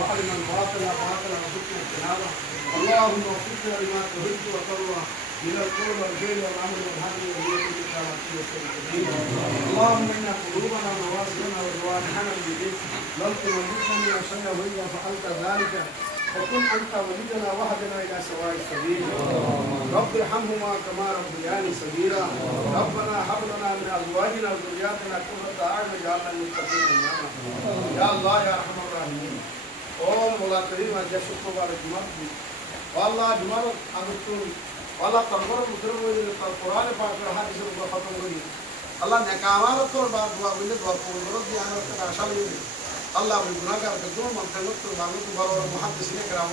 وارنا الباطل باطلا وارزقنا اجتنابه اللهم وفقنا لما تحب وترضى من القول والفعل والعمل والهدي والنية اللهم ان قلوبنا ونواصينا وجوارحنا بيديك لن تملكنا من شيء واذا فعلت ذلك وكن انت ولينا وهدنا الى سواء السبيل رب ارحمهما كما ربياني صغيرا ربنا هب لنا من ازواجنا وذرياتنا قرة اعين واجعلنا للمتقين اماما يا الله يا ارحم الراحمين او مولا كريم আজকে শুক্রবার জুমার দিন আল্লাহ জুমার আগতুন আল্লাহ তারপর মুসলমানদের কোরআনে পাকের হাদিসের উপর খতম করি আল্লাহ নেক আমানত তোর বাদ দোয়া বলে দোয়া কবুল করো দিয়ে আমার কাছে আশা লই আল্লাহ আমি গুনাহগার কত মন্তব্য তো বাংলা তো বড় বড় মুহাদ্দিসিনে کرام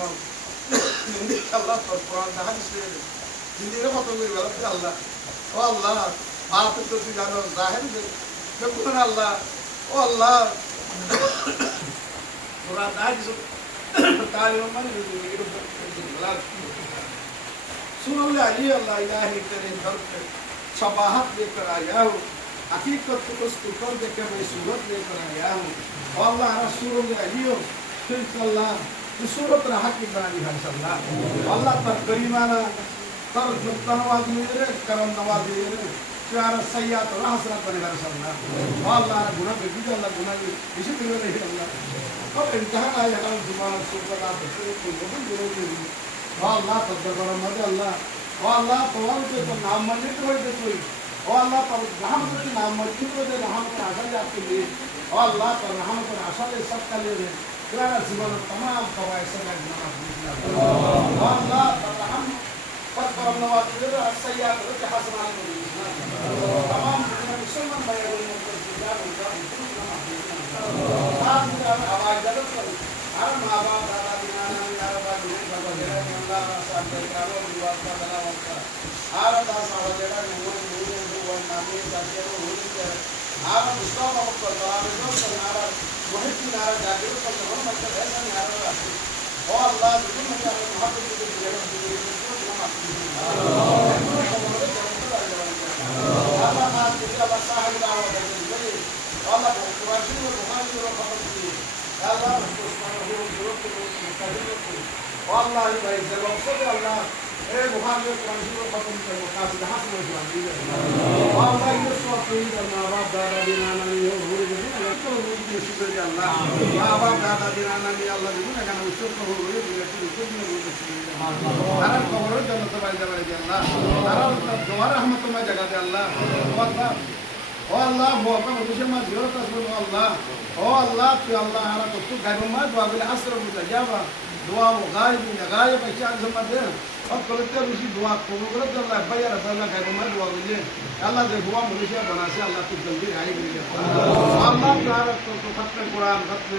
ইনশাআল্লাহ তোর কোরআন হাদিসের জিন্দিগি খতম করি আল্লাহ ও আল্লাহ आप तो তুই জানো জাহের দেখুন আল্লাহ ও আল্লাহ কোরআন হাদিস তালিম মানে सुनो अली अल्लाह इलाही तेरे दर पे शबाहत लेकर आया हूँ हकीकत को उसको कर देकर मैं सूरत लेकर आया हूँ और अल्लाह रसूल अली हो फिर अल्लाह की सूरत रहा की बनानी है अल्लाह अल्लाह तर करीमाना तर नवाज मेरे करम नवाज मेरे प्यारा सैयद और हसरत बनेगा अल्लाह और अल्लाह गुनाह पे भी अल्लाह गुनाह इसी तरह नहीं अल्लाह अब इम्तिहान आया है जुबान सुपर आप को बहुत जरूरी है Allah tadbir mad Allah o Allah tawal ke naam manit hoye de koi o Allah par rahmat ke naam manit hoye de rahmat par asha jaate le o Allah par rahmat par asha le sab ka le pura जीवन तमाम कवायद से मैं गुनाह o Allah par rahmat par karam nawaz de sayyat ke hasan तमाम मुसलमान भाइयों ने इंतजार उनका आवाज गलत कर हर माँ बाप दादा दिनाना यारबा दुनिया बाबा जरा अल्लाह साहब करावो विवाद का बना होता आर दास आवा जरा नूर नूर वन नामे जाके वो होली के आर मुस्ताफा बाबा को तलाब दो नारा मोहित नारा जाके को हम मतलब ऐसा नारा रखी ओ अल्लाह दुनिया में हमें मोहब्बत के जगह दी अल्लाह खास के अल्लाह साहिब दावा दे अल्लाह को कुरान और बुखारी और खबर की अल्लाह उसको सुभान अल्लाह के मुस्तकिल को والله भाई जवाब से अल्लाह ए बुखारी और कुरान और खबर के मुकाबले हाथ में जुआ दी والله ये सब कोई मां बाप दादा दिनाना ये हो गए ना तो मुझे शुक्र है अल्लाह मां बाप दादा दिनाना ये अल्लाह ने ना उसको हो गए ये तो में हो गए हर खबर जन्नत वाली जगह दे अल्लाह हर दोबारा रहमत में जगह दे अल्लाह ओ अल्लाह वो अपना मुझे मत दियो तस्बीह अल्लाह ओ अल्लाह तू अल्लाह हरा तो तू गायब मत दुआ बिल असर मुतजाबा दुआ वो गायब पहचान समझ दे और कलते उसी दुआ को करते अल्लाह भैया अल्लाह गायब मत दुआ बिल अल्लाह दे दुआ मुझे बना से अल्लाह तू जल्दी आई बिल अल्लाह तारा तो खत्म कुरान खत्म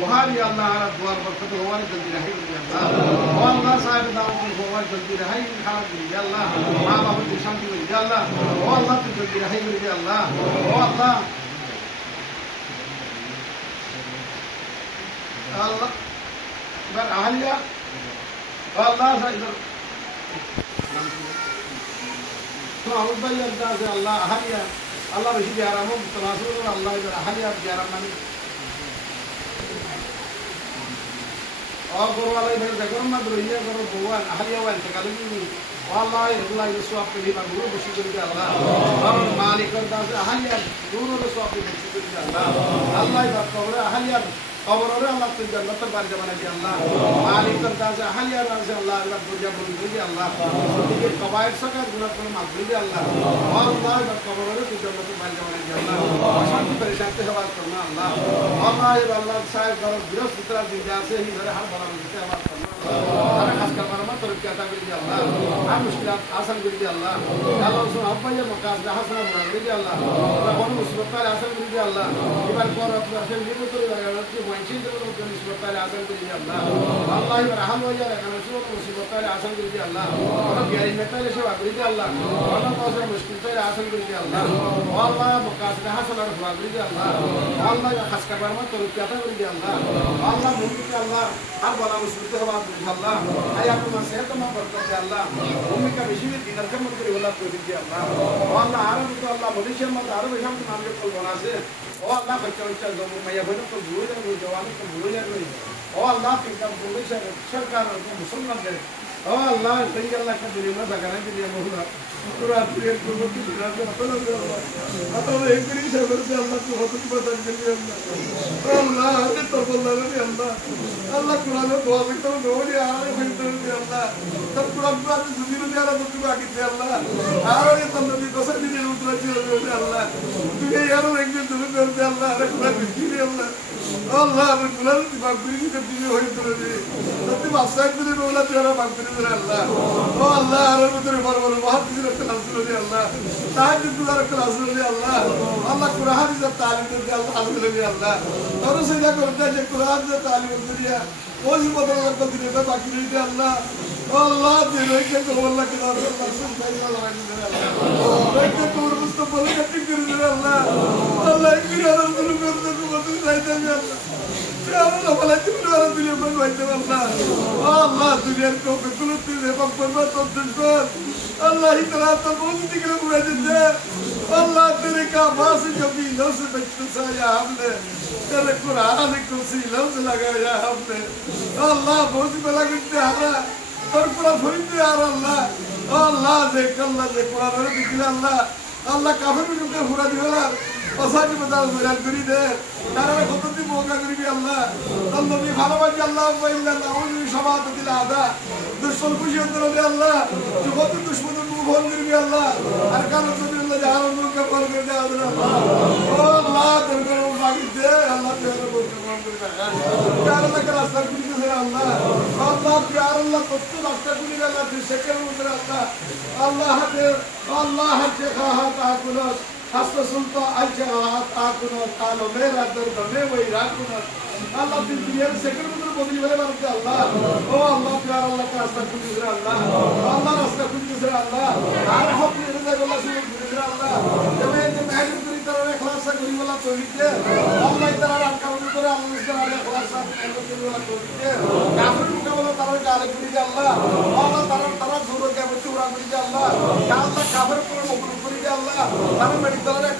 बुखारी अल्लाह हरा दुआ बरकत हुआ जल्दी आई बिल अल्लाह ओ अल्लाह साहिब दाव को हुआ जल्दी रही खाना बिल अल्लाह मां बाप की शांति बिल अल्लाह ओ अल्लाह तू जल्दी रही बिल अल्लाह ओ अल्लाह Allah berahlia Allah saja तो अवध भाई अल्लाह से अल्लाह ahlia Allah बशी बिहारामो तनासुर Allah berahlia बिहारामनी और गोरवाले भाई जगरम मत रोइए करो भगवान ahlia वाले कलमी Allah Allah ये स्वाप के लिए गुरु बशी करके Allah और मालिक करता से ahlia गुरु ने स्वाप के बशी करके Allah Allah ये बात करो ahlia और अल्लाह तुझे जन्नत पर जमाना दिया अल्लाह मालिक करता है हलिया से अल्लाह अल्लाह तुझे बोल दे अल्लाह तुझे कवायद सका गुनाह पर माफ दे अल्लाह और अल्लाह का कबर तुझे जन्नत पर जमाना दिया अल्लाह शांति परेशान से हवा करना अल्लाह अल्लाह ये अल्लाह साहिब का विरोध तरह दिन जैसे ही हर बला से हवा करना हर खास कर मरमा तो क्या था बिल अल्लाह हर मुश्किलात आसान कर दिया अल्लाह अल्लाह सुन अब्बा ये मकास हसन बना दे अल्लाह और मुसीबत का आसान कर दिया अल्लाह इबार को अपना से ये तो लगा कि वंचित लोगों को मुसीबत का आसान कर दिया अल्लाह अल्लाह ये रहम हो जाए kana so मुसीबत का आसान कर दिया अल्लाह और गैर मेटा से वाद कर दिया अल्लाह और तो मुश्किल का आसान कर दिया अल्लाह अल्लाह मकास का हसन और वाद कर दिया अल्लाह अल्लाह का खास कर मरमा तो क्या था कर दिया अल्लाह अल्लाह मुल्क के अल्लाह हर बला मुसीबत का वाद कर अल्लाह आया को सेहत में बरकत दे अल्लाह भूमि का विषय में दिन का मुल्क वाला कर दिया अल्लाह अल्लाह आरब तो अल्लाह मलेशिया में आरब हम नाम के कल बना से ओ अल्लाह बच्चा बच्चा जो मैं ये बोलो तो भूल जाए जवानी तो भूल जाए ও আল্লাহ তিনটা পুলিশ সরকার মুসলমানদের ও আল্লাহ তিনটা লাখ দুনিয়া জায়গা দিলিয়া বহুলা তোরা প্রিয়ের পূর্ববর্তী বিরাট আল্লাহ এই করি সাগরতে আল্লাহ তো হত বাতাস দিলি আল্লাহ আল্লাহ আরে তোর বললানি আল্লাহ আল্লাহ কোরআনে দোয়া করতে দৌড়ি আরে ফিরতে আল্লাহ তোর কোরআন তো আমি দুদিন দিয়ারা তো বাকিতে আল্লাহ আর এই তো নবী কসর দিনে উত্তর ছিল আল্লাহ তুই ইয়ারো একদিন তুমি করতে আল্লাহ আরে কোরআন দিলি আল্লাহ আল্লাহ আমি কোরআন বাগবিরি কে দিলে হইতো রে তুই মাসায় দিলে বলা তোরা বাগবিরি রে আল্লাহ ও আল্লাহ আরে ভিতরে বড় বড় মহাদিস ক্লাস রে আল্লাহ তাহাজ্জুদ দুলার ক্লাস রে আল্লাহ আল্লাহ কোরআন যে তালিম দে আল্লাহ আলহামদুলিল্লাহ আল্লাহ তোর সেটা করতে যে কোরআন যে তালিম দিয়া ওই বদল করতে দিলে বাকি রে আল্লাহ আল্লাহ দিলে কে আল্লাহ কে আল্লাহ সুবহানাহু ওয়া তাআলা কে তোর মুস্তাফা কে ঠিক করে রে আল্লাহ আল্লাহ কি আর তুমি করতে কত চাইতে আল্লাহ আল্লাহ বলে তুমি আর দিলে মন হইতে আল্লাহ আল্লাহ দুনিয়ার কো বেকুল তুই এবং পরবত দুশমন আল্লাহ ইতরা তো বহুত দিকে বুড়া দিতে আল্লাহ तेरे का बास कभी लफ्ज बचसाया हमने तेरे कुरान को सी लफ्ज लगाया हमने अल्लाह बहुत बड़ा गिरते हरा और पूरा फरीद यार अल्लाह अल्लाह देख अल्लाह देख कुरान में दिखला अल्लाह अल्लाह काफिर में के पूरा दिवला असाज बता बयान करी दे तारा खुद मौका करी भी अल्लाह अल्लाह भी ভালোবাসি আল্লাহ ওয়াইল্লা নাউযু শাবাতাতিল আদা দুশমন খুশি হতে আল্লাহ যে কত দুশমন মুখ ভর করবি আল্লাহ আর কারণ তুমি আল্লাহ জাহান মুখ ভর করে দে আল্লাহ ও আল্লাহ তোর মাগি দে আল্লাহ তোর বলতে মন করে না প্যার আল্লাহ কা রাস্তা খুলে দে আল্লাহ আল্লাহ প্যার আল্লাহ কত রাস্তা খুলে আল্লাহ তুই শেখের মধ্যে আল্লাহ আল্লাহ হাতে খাহা তাকুল हस्त सुनता अच्छा आकुनो कालो मेरा दर्द में वही राकुनो अल्लाह की दुनिया से कर मुझे बोली वाले बात है अल्लाह ओ अल्लाह प्यार अल्लाह का रास्ता खुद दूसरा अल्लाह अल्लाह रास्ता खुद दूसरा अल्लाह हर हक में रजा अल्लाह से दूसरा अल्लाह जब ये मेहनत करी तरह इखलास से करी वाला तो लिखे अल्लाह इतना रखा उन पर अल्लाह से इखलास से करी वाला तो लिखे काफिर को वाला तरह गाले करी अल्लाह अल्लाह तरह तरह जोर के बच्चे उड़ा करी अल्लाह अल्लाह काफिर को मुकम्मल करी अल्लाह तरह में तरह